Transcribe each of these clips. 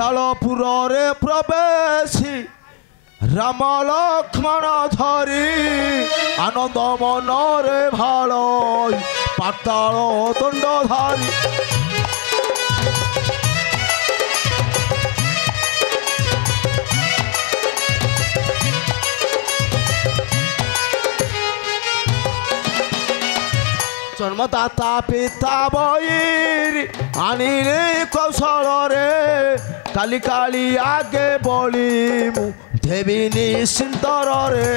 पातालपुरे प्रवेशी राम लक्ष्मण धरी आनंद मनरे भाल पाताल दंडधारी जन्मदाता पिता बईरी आनिले कौशल रे काली काली आगे बोली मु देवी निश्चिंतर रे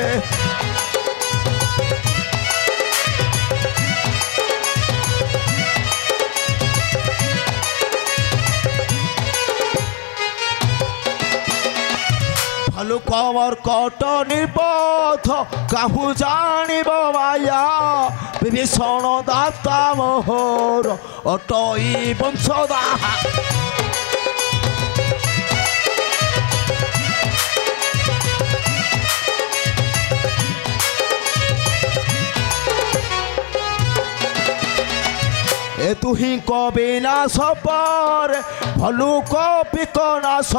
भलु कमर कटनी पथ काहू जानिब माया विभीषण दाता मोहर अटई वंशदा ए तुही कविनाश पर भलु कपिकनाश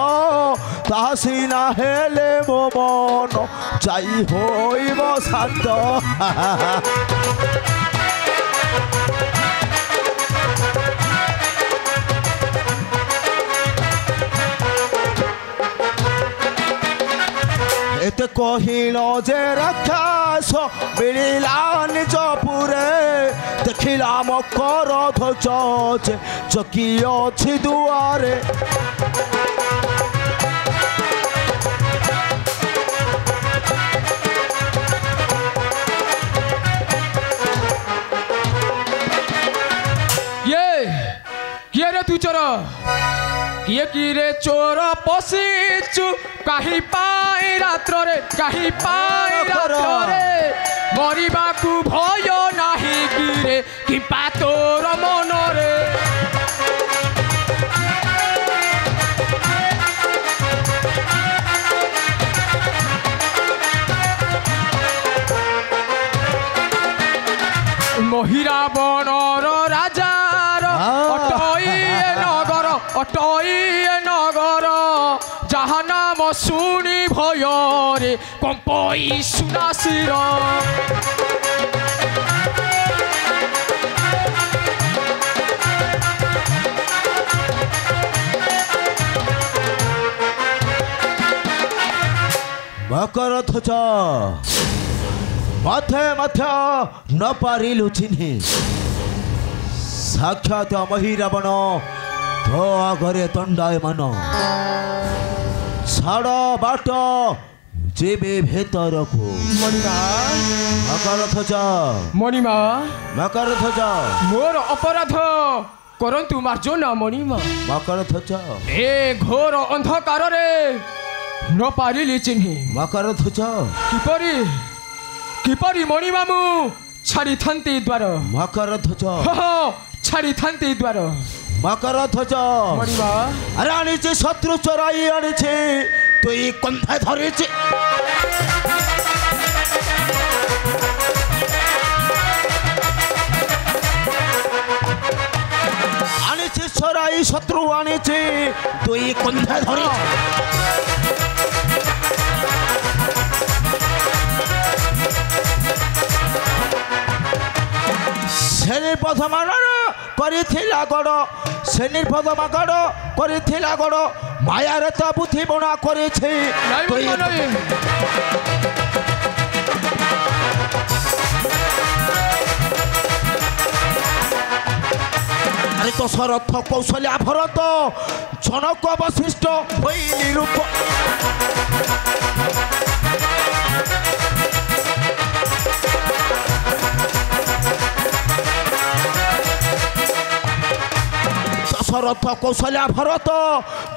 तासीना हेले मो मन जाई होइब शांत एते कहिल जे राक्षस मिलिला निज पुरे देखिला मकर ध्वज चकी अछि दुआरे किए रे तू चोर किए कि रे चोर पशिचु कहीं पाई रात्र रे कहीं पाई रात्र रे मरिबा को भय नाही कि रे कि पातोर मन रे महिरा बनर राजार अटई नगर जहा नाम शुणी भय रे कंपई सुनासिर मकर ध्वज माथे माथे न पारिलु चिन्हि साक्षात महिरावण तो आगरे दंडायमान छाड़ बाट जेबे भेतर को मकर ध्वज मणिमा मकर ध्वज मोर अपराध करंतु मार्जना मणिमा मकर ध्वज ए घोर अंधकार रे न पारिली चिन्हि मकर ध्वज किपरि मणिमामु छाड़ी थांती द्वार मकर ध्वज छाड़ी थांती द्वार मकर ध्वज मणिमा अरे आनीचे शत्रु चोराई आनीचे तुई कंधा धरिचे आनीचे चोराई शत्रु आनीचे तुई कंधा धरिचे से निर्पथ मानर करिथिला गड़ से निर्पथ मागड़ करिथिला गड़ माया रे तो बुद्धि बना करे छे अरे तो शरथ कौशल्या भरत जनक वशिष्ठ होई निरूप शरथ कौशल्या भरत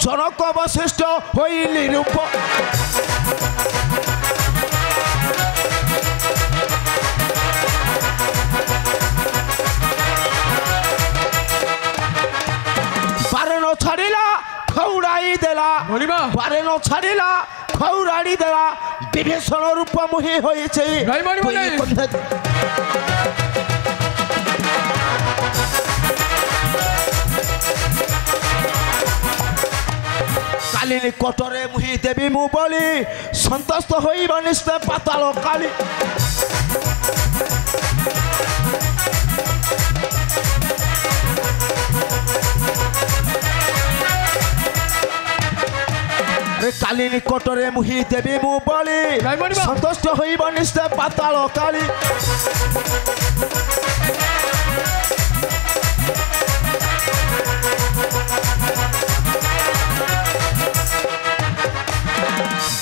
जनक वशिष्ठ होई निरूप बारे न छाड़िला खौड़ाई देला बारे न छाड़िला खौड़ाई देला विभीषण रूप मोहि होइछे काली निकटरे मुहि देवी मु बोली संतुष्ट होइब निश्चय पाताल काली काली निकटरे मुहि देवी मु बोली संतुष्ट होइब निश्चय पाताल काली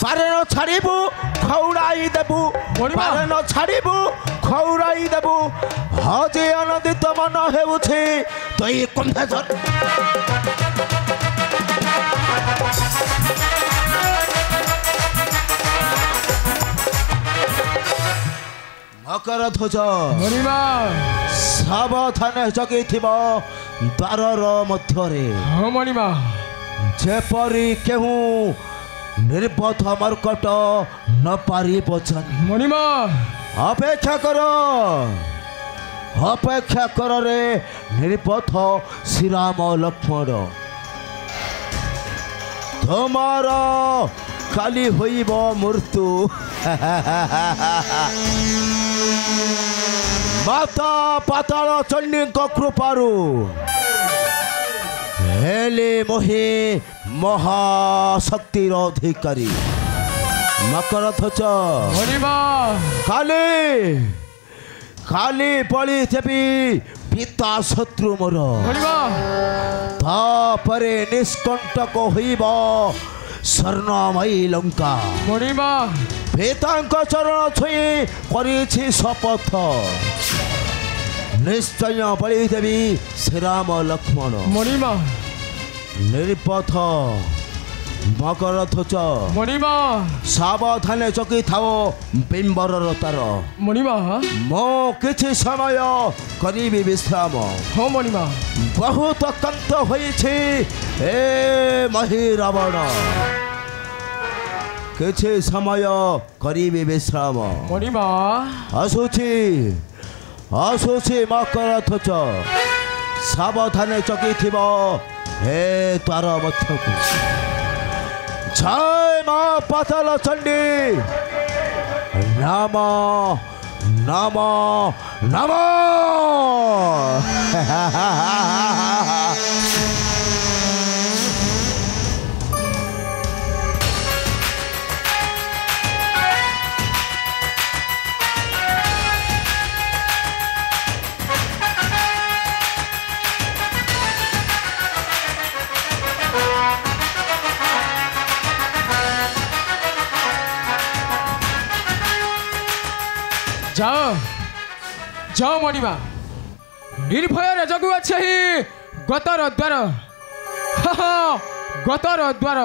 बारे न छाड़बू खौड़ाई देबू बारे न छाड़बू खौड़ाई देबू हजे आनंदित मन हेउछे तो ये कन्फेशन मकर ध्वज सावधान जगै द्वार मध्यरे जेपरी केहू निर्बोध मर्कट न पारी बचन मणिमा अपेक्षा कर रे निर्बोध श्रीराम लक्ष्मण तुमार काली होइब मृत्यु माता पाताल चंडी कृपारू हेले मोहे महाशक्तिर अधिकारी मकर ध्वज काली काली बलि देवी पिता शत्रु मोर तापरे निष्कंटक होइब स्वर्णमयी लंका पिता चरण छुई करिछि शपथ निश्चय बलि देवी श्रीराम लक्ष्मण निर्पथ मकर ध्वज सावधान जगी थाओ बिंबर तार मो किछि समय करी विश्राम बहुत कंत होइछि ए मही रावण किछि समय करी विश्राम आसुछि मकर ध्वज सावधान जगी थिबो हे द्वार मध्यकु जय मां पाताल चंडी नम नम नम जाओ जाओ मणिमा निर्भय जगु अच्छे गतर द्वार गतर द्वार